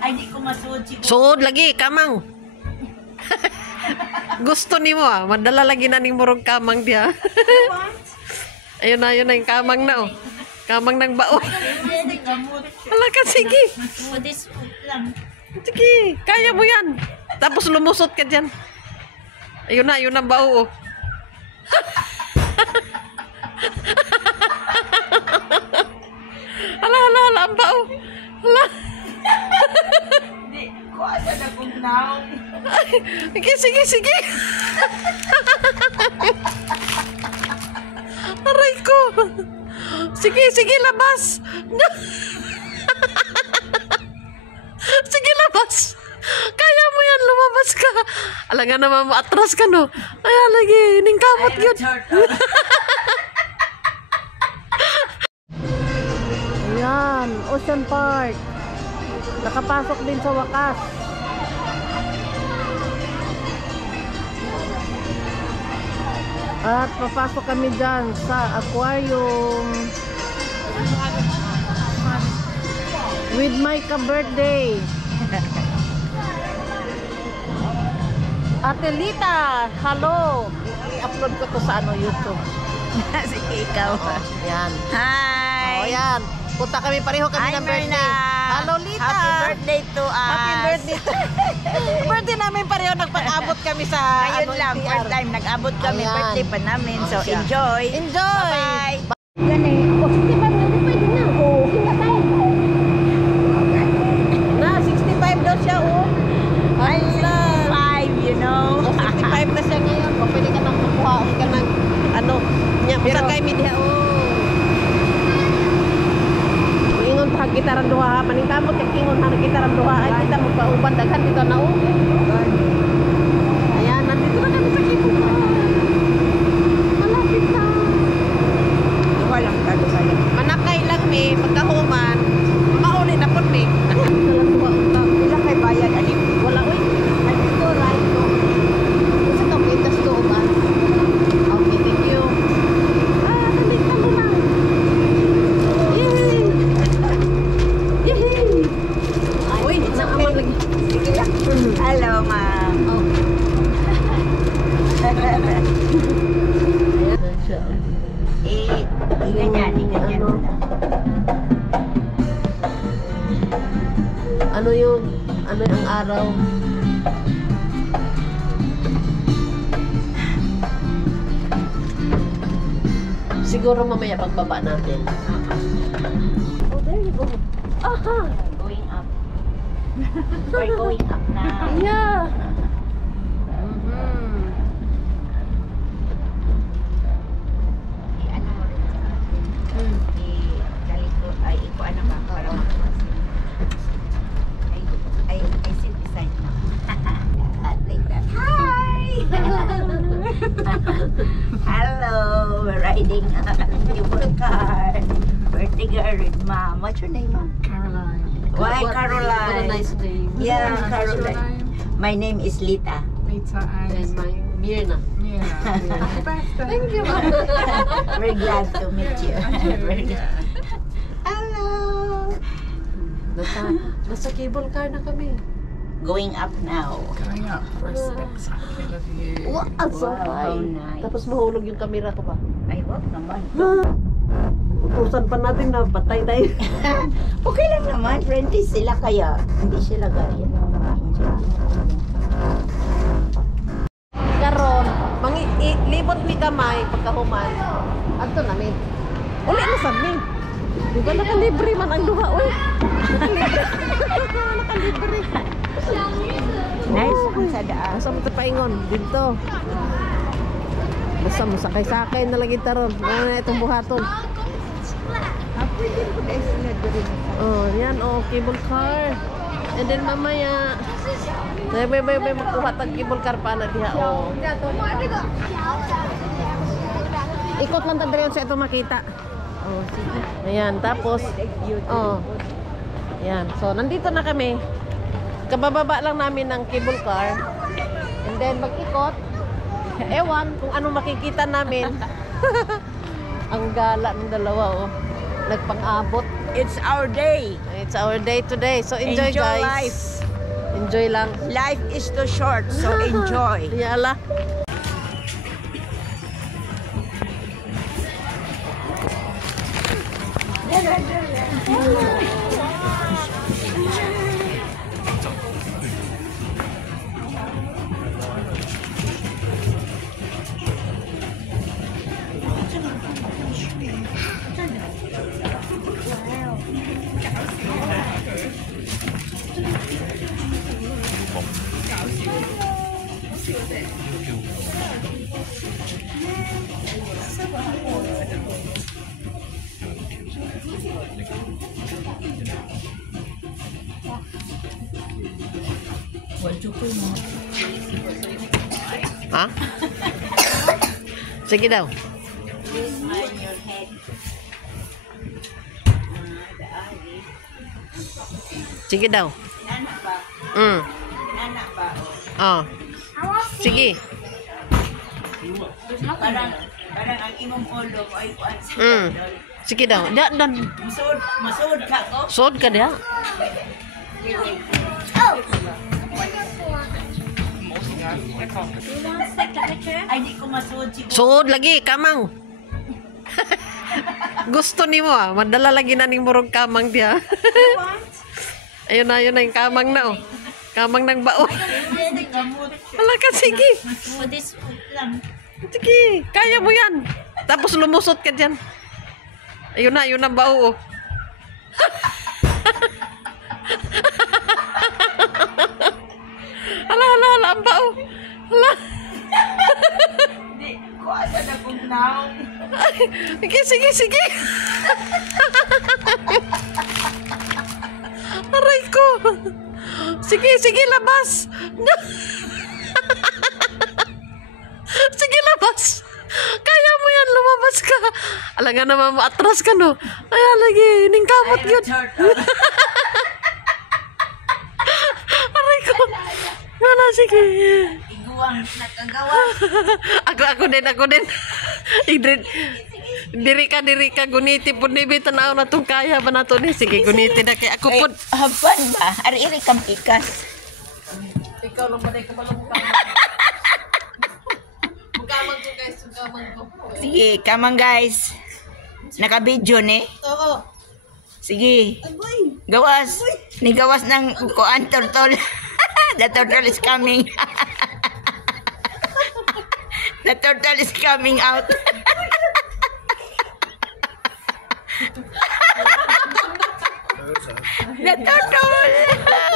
Ay, di ko masuod siguro. Suod lagi, kamang. Gusto ni mo madala lagi na ning murong kamang dia. Ayun na yung kamang na Kamang ng baon. Wala ka, sige. Sige, kaya mo yan. Tapos lumusot ka dyan. Ayun na bao. Hala, ang bao. Hala. Hindi ko asa na kung naong. Sige. Aray ko. Sige, labas. Sige, labas. Kaya mo yan, lumabas ka. Alangan naman mo, atras ka, no? Ay, lagi, ningkamot yun. Ayan, Ocean Park. Nakapasok din sa wakas. At papasok kami dyan sa aquarium with my ka-birthday. Ate Lita, hello. I-upload ko to sa YouTube. Sige, ikaw. Yan. Hi! O yan. Punta kami pareho kami ng birthday. Hello, Lita. Happy birthday to us. Happy birthday. Birthday namin pareho. Nagpag-abot kami sa Ngayon lang, TR. first time nag-abot kami. Ayan. Birthday pa namin. So, siya. enjoy. Enjoy. Bye-bye. Na, 65 daw siya, Ay, 5, you know. 65 na siya ngayon. Pwede ka nang makuha ka ng niya, Pero- kay media, ingon pa gitaran duha, maningkamot kay ingon na gitaran duha, ay kita magpauban daghan dito na Ayan, nandito na kami sa Kibo. Malapit na. Walang kago sa'yo. Manakay lang mi, pagkahuman, mauli na po mi. Ilang kay bayad, Ali? Wala, uy. Nandito, right, no? Kasi kapitas to, ba? Okay, thank you. Dali ka muna. Yay! Yay! Uy, naaman lagi. Sige lang. Hello, ma'am. Ganyan mo na. Ano yung araw? Siguro mamaya pagbaba natin. Oh, there you go. Aha! Going up. We're going up now. Yeah. Ano mo rin sa kalikot ay iko ano ba para makawas. I sit beside now. Like that. Hi! Hello! We're riding a cable car. Birthday girl with mom. What's your name, mom? Caroline. Why, What a Caroline? nice name. Yeah, What's your Caroline. name? My name is Lita. Lita And and my Mirna. yeah. Happy birthday. Thank you. We're glad to meet you. We're glad. Yeah. Hello! Nasa cable car na kami. Going up now. Going up for a spectacular view. Wow, so Wow, high. how nice. Tapos mahulog yung camera ko ba? Ay, wag naman. Utusan pa natin na patay tayo. Okay lang naman. Friendly sila kaya. Hindi sila gaya ng mga enjoy. Karon, libot mi kamay pagkahuman. Adto namin. Uli na sad mi. Di ba nakalibre man ang duha oy? Nakalibre. Nakalibre. Nice ang sa daan. Asa mo ta paingon dito. Basta mo sakay-sakay na lagi taron. Ano na itong buhaton. Pwede po dahil sila doon. Oh, yan oh, cable car. And then mamaya, may makuha tag cable car pa na diha oh. Ikot lang tanda yun sa ito makita. Oh, sige. Ayan, tapos oh. Yan. So, nandito na kami. Kabababa lang namin ng cable car. And then mag-ikot. Ewan kung anong makikita namin. Ang gala ng dalawa oh. Nagpang-abot. It's our day. It's our day today. So enjoy, guys. Life. Enjoy lang. Life is too short, so enjoy. Yala. Ha? Sige daw. Sige daw. Oh. Sige. Parang ang imong ulo ay kuan sa Sige daw. Dan. Masud ka ko. Sod ka dia. Ay di ko masud siguro. Sod lagi kamang. Gusto nimo madala lagi na ning murog kamang dia. Ayun na yung kamang na Kamang ng baon. Wala ka, sige. Sige, kaya mo yan. Tapos lumusot ka dyan. Ayun na ang bao. Hala, ang bao. Hala. Di ko asa na kung now. Sige. Aray ko. Sige, labas. Sige, labas. Kaya mo yan, lumabas ka. Alam nga naman, atras ka, no? Ay, lagi, ningkamot yun. Aray ko. Wala, sige. Iguang nakagawa. Ako din. Diri ka, guniti po ni Bitanaw na itong kaya ba na ito ni? Sige, guniti na kay ako po. Haban ba? Ari-iri kang pikas. Ikaw lang ba? Ikaw lang Mukamang ko guys, mukamang ko. Sige, kamang guys. Naka-video ni? Oo. Sige. Gawas. Ni gawas ng kuan turtle. The turtle is coming. The turtle is coming out. The turtle.